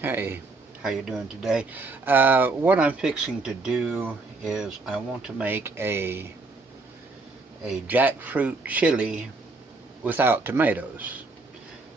Hey, how you doing today? What I'm fixing to do is I want to make a jackfruit chili without tomatoes.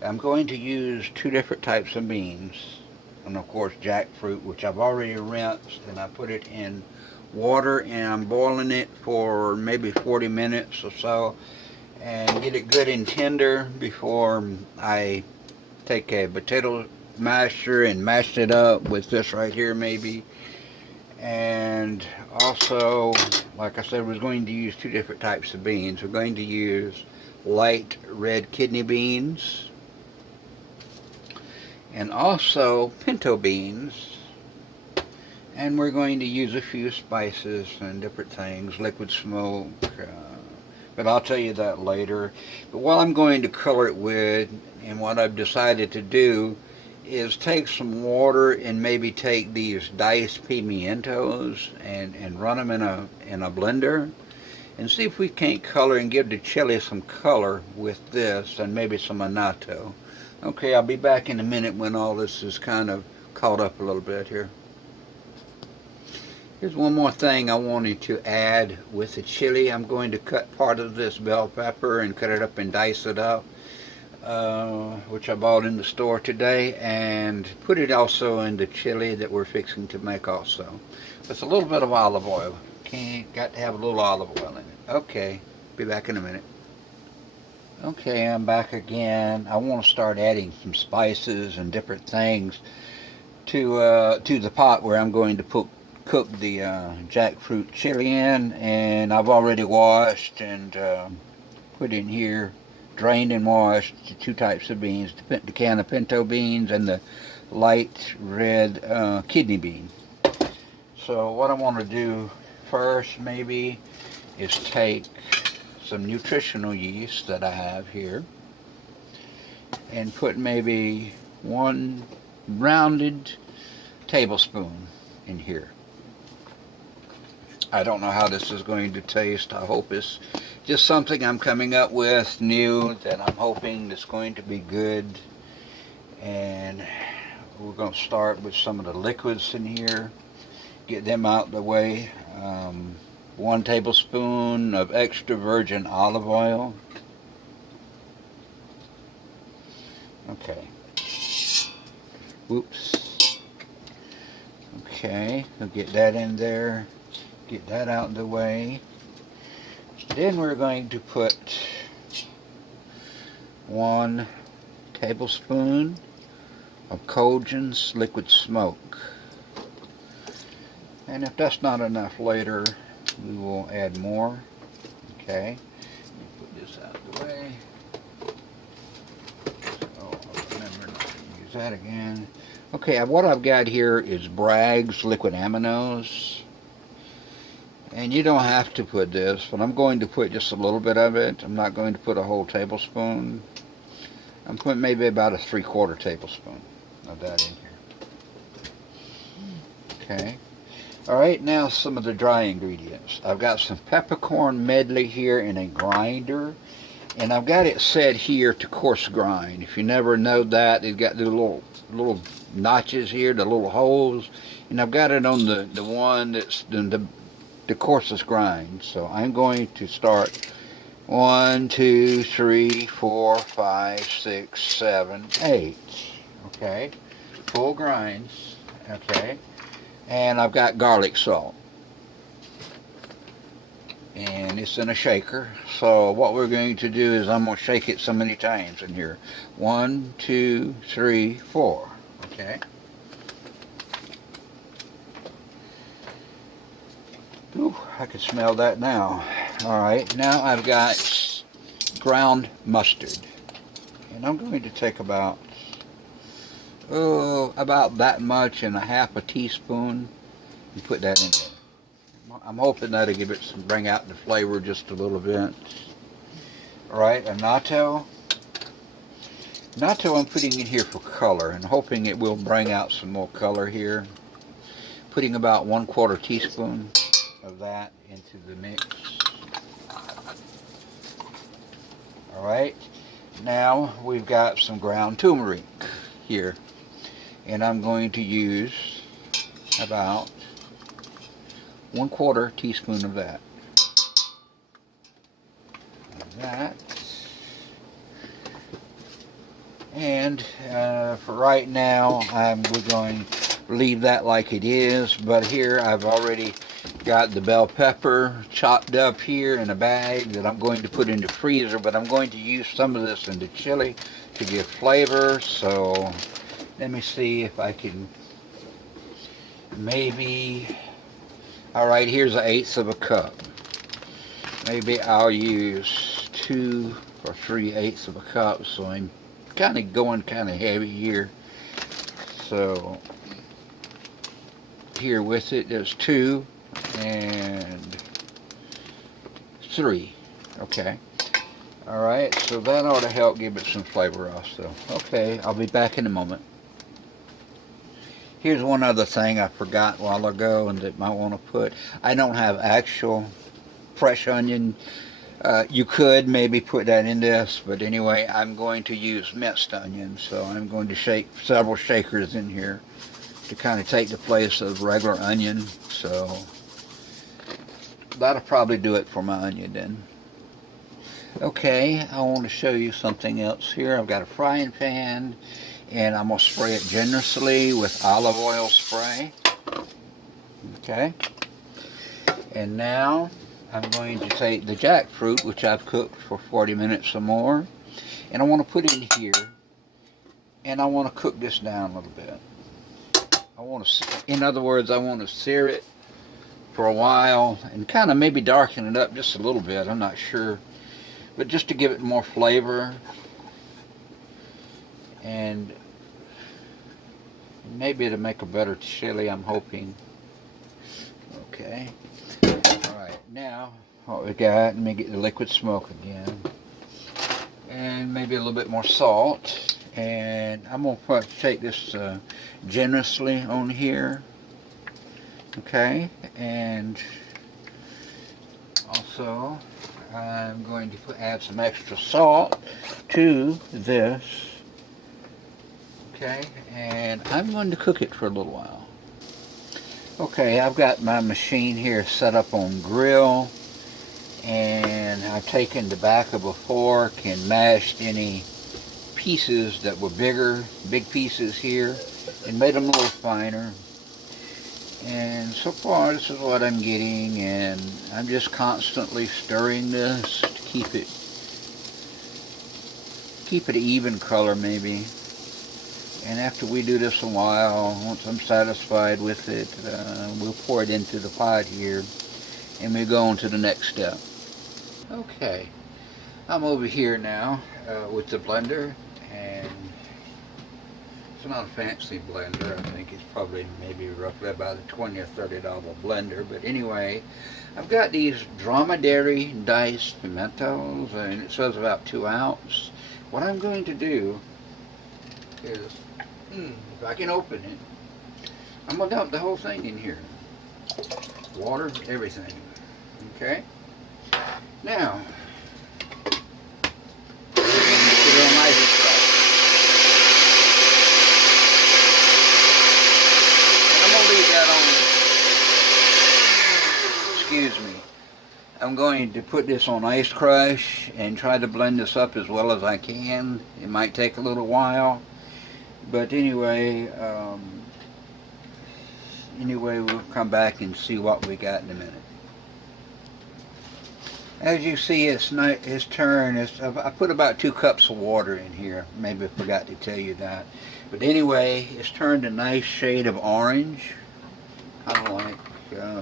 I'm going to use two different types of beans, and of course jackfruit, which I've already rinsed, and I put it in water and I'm boiling it for maybe 40 minutes or so, and get it good and tender before I take a potato masher and mash it up with this right here maybe. And also, like I said, we're going to use two different types of beans. We're going to use light red kidney beans and also pinto beans. And we're going to use a few spices and different things, liquid smoke, but I'll tell you that later. But what I'm going to color it with, and what I've decided to do, is take some water and maybe take these diced pimientos and run them in a blender and see if we can't color and give the chili some color with this and maybe some annatto. Okay, I'll be back in a minute when all this is kind of caught up a little bit here. Here's one more thing I wanted to add with the chili. I'm going to cut part of this bell pepper and cut it up and dice it up, which I bought in the store today, and put it also in the chili that we're fixing to make also. With a little bit of olive oil. Got to have a little olive oil in it. Okay, be back in a minute. Okay, I'm back again. I want to start adding some spices and different things to the pot where I'm going to cook the jackfruit chili in, and I've already washed and put in here, drained and washed, the two types of beans, the can of pinto beans and the light red kidney bean. So what I want to do first maybe is take some nutritional yeast that I have here and put maybe one rounded tablespoon in here. I don't know how this is going to taste. I hope it's just something I'm coming up with new that I'm hoping is going to be good. And we're going to start with some of the liquids in here, get them out of the way. 1 tablespoon of extra virgin olive oil. Okay. Whoops. Okay, we'll get that in there. Get that out of the way. Then we're going to put 1 tablespoon of Colgan's liquid smoke. And if that's not enough later, we will add more. Okay. Let me put this out of the way. Oh, I'll remember not to use that again. Okay, what I've got here is Bragg's liquid aminos. And you don't have to put this, but I'm going to put just a little bit of it. I'm not going to put a whole tablespoon. I'm putting maybe about a 3/4 tablespoon of that in here. Okay. Alright, now some of the dry ingredients. I've got some peppercorn medley here in a grinder. And I've got it set here to coarse grind. If you never know that, it's got the little notches here, the little holes. And I've got it on the one that's the coarsest grind. So I'm going to start 1, 2, 3, 4, 5, 6, 7, 8. Okay, full grinds. Okay, and I've got garlic salt, and it's in a shaker. So what we're going to do is I'm going to shake it so many times in here. 1, 2, 3, 4. Okay. Ooh, I can smell that now. Alright, now I've got ground mustard. And I'm going to take about that much and a half a teaspoon and put that in there. I'm hoping that'll give it bring out the flavor just a little bit. Alright, annatto. Annatto I'm putting in here for color and hoping it will bring out some more color here. Putting about 1/4 teaspoon of that into the mix. Alright, now we've got some ground turmeric here. And I'm going to use about 1/4 teaspoon of that. And for right now, we're going to leave that like it is. But here I've already got the bell pepper chopped up here in a bag that I'm going to put in the freezer. But I'm going to use some of this in the chili to give flavor. So let me see if I can maybe. All right, here's 1/8 cup. Maybe I'll use 2 or 3/8 cup. So I'm kind of going kind of heavy here. So here with it, there's 2 and 3. Okay. All right. So that ought to help give it some flavor also. Okay. I'll be back in a moment. Here's one other thing I forgot a while ago and that might want to put. I don't have actual fresh onion. You could maybe put that in this, but anyway, I'm going to use minced onion, so I'm going to shake several shakers in here to kind of take the place of regular onion. So that'll probably do it for my onion then. Okay, I want to show you something else here. I've got a frying pan, and I'm going to spray it generously with olive oil spray. Okay, and now I'm going to take the jackfruit, which I've cooked for 40 minutes or more, and I want to put it in here, and I want to cook this down a little bit. I want to, in other words, I want to sear it for a while and kind of maybe darken it up just a little bit. I'm not sure, but just to give it more flavor, and maybe it'll make a better chili, I'm hoping. Okay. Now, what we got, let me get the liquid smoke again, and maybe a little bit more salt, and I'm going to take this generously on here, okay, and also I'm going to add some extra salt to this, okay, and I'm going to cook it for a little while. Okay, I've got my machine here set up on grill, and I've taken the back of a fork and mashed any pieces that were big pieces here, and made them a little finer. And so far this is what I'm getting, and I'm just constantly stirring this to keep it an even color maybe. And after we do this a while, once I'm satisfied with it, we'll pour it into the pot here, and we'll go on to the next step. Okay, I'm over here now with the blender, and it's not a fancy blender. I think it's probably maybe roughly about a $20 or $30 blender. But anyway, I've got these dromedary diced pimentos, and it says about 2 ounces. What I'm going to do is, if I can open it, I'm going to dump the whole thing in here. Water, everything. Okay? Now, put it on ice. And I'm going to leave that on. Excuse me. I'm going to put this on ice crush and try to blend this up as well as I can. It might take a little while. But anyway, we'll come back and see what we got in a minute. As you see, it's turned. I put about 2 cups of water in here. Maybe I forgot to tell you that. But anyway, it's turned a nice shade of orange. Kind of like,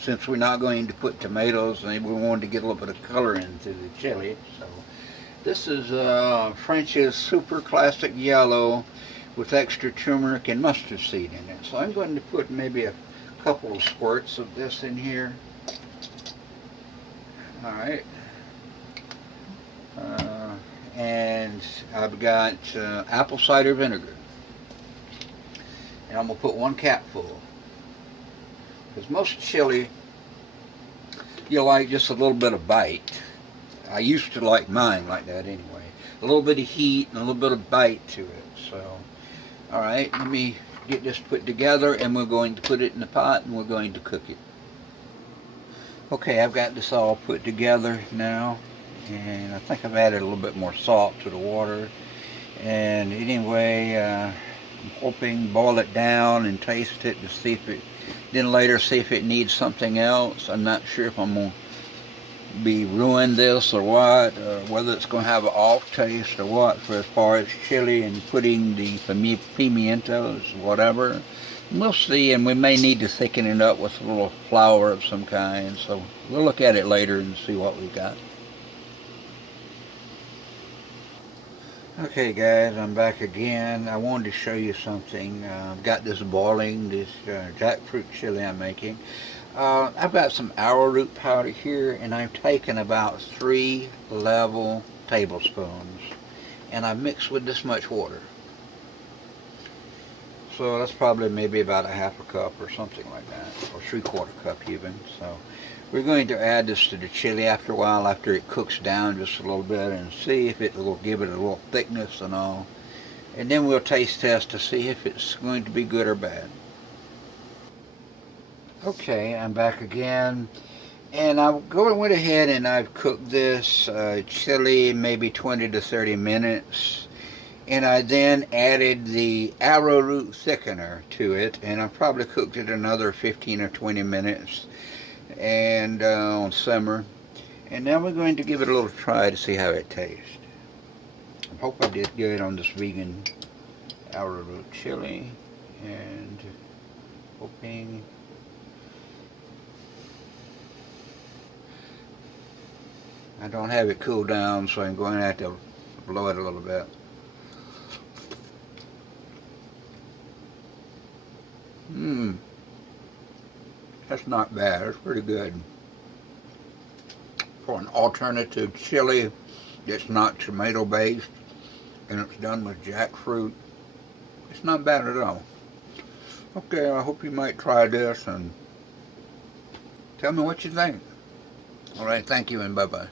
since we're not going to put tomatoes, maybe we wanted to get a little bit of color into the chili. So this is French's Super Classic Yellow with extra turmeric and mustard seed in it. So I'm going to put maybe a couple of squirts of this in here. Alright. And I've got apple cider vinegar. And I'm going to put 1 capful. Because most chili, you like just a little bit of bite. I used to like mine like that anyway. A little bit of heat and a little bit of bite to it. So, alright, let me get this put together, and we're going to put it in the pot and we're going to cook it. Okay, I've got this all put together now, and I think I've added a little bit more salt to the water. And anyway, I'm hoping boil it down and taste it to see if it, then later see if it needs something else. I'm not sure if I'm going to be ruin this or what, or whether it's going to have an off taste or what for as far as chili and putting the pimientos, whatever. We'll see, and we may need to thicken it up with a little flour of some kind, so we'll look at it later and see what we got. Okay guys, I'm back again. I wanted to show you something. I've got this boiling, this jackfruit chili I'm making. I've got some arrowroot powder here, and I've taken about 3 level tablespoons, and I've mixed with this much water. So that's probably maybe about a half a cup or something like that, or 3/4 cup even. So we're going to add this to the chili after a while, after it cooks down just a little bit, and see if it will give it a little thickness and all. And then we'll taste test to see if it's going to be good or bad. Okay, I'm back again, and I went ahead and I've cooked this chili maybe 20 to 30 minutes. And I then added the arrowroot thickener to it, and I probably cooked it another 15 or 20 minutes and on simmer. And now we're going to give it a little try to see how it tastes. I hope I did good on this vegan arrowroot chili, and hoping I don't have it cool down, so I'm going to have to blow it a little bit. That's not bad. It's pretty good. For an alternative chili that's not tomato based and it's done with jackfruit, it's not bad at all. Okay, I hope you might try this and tell me what you think. Alright, thank you and bye-bye.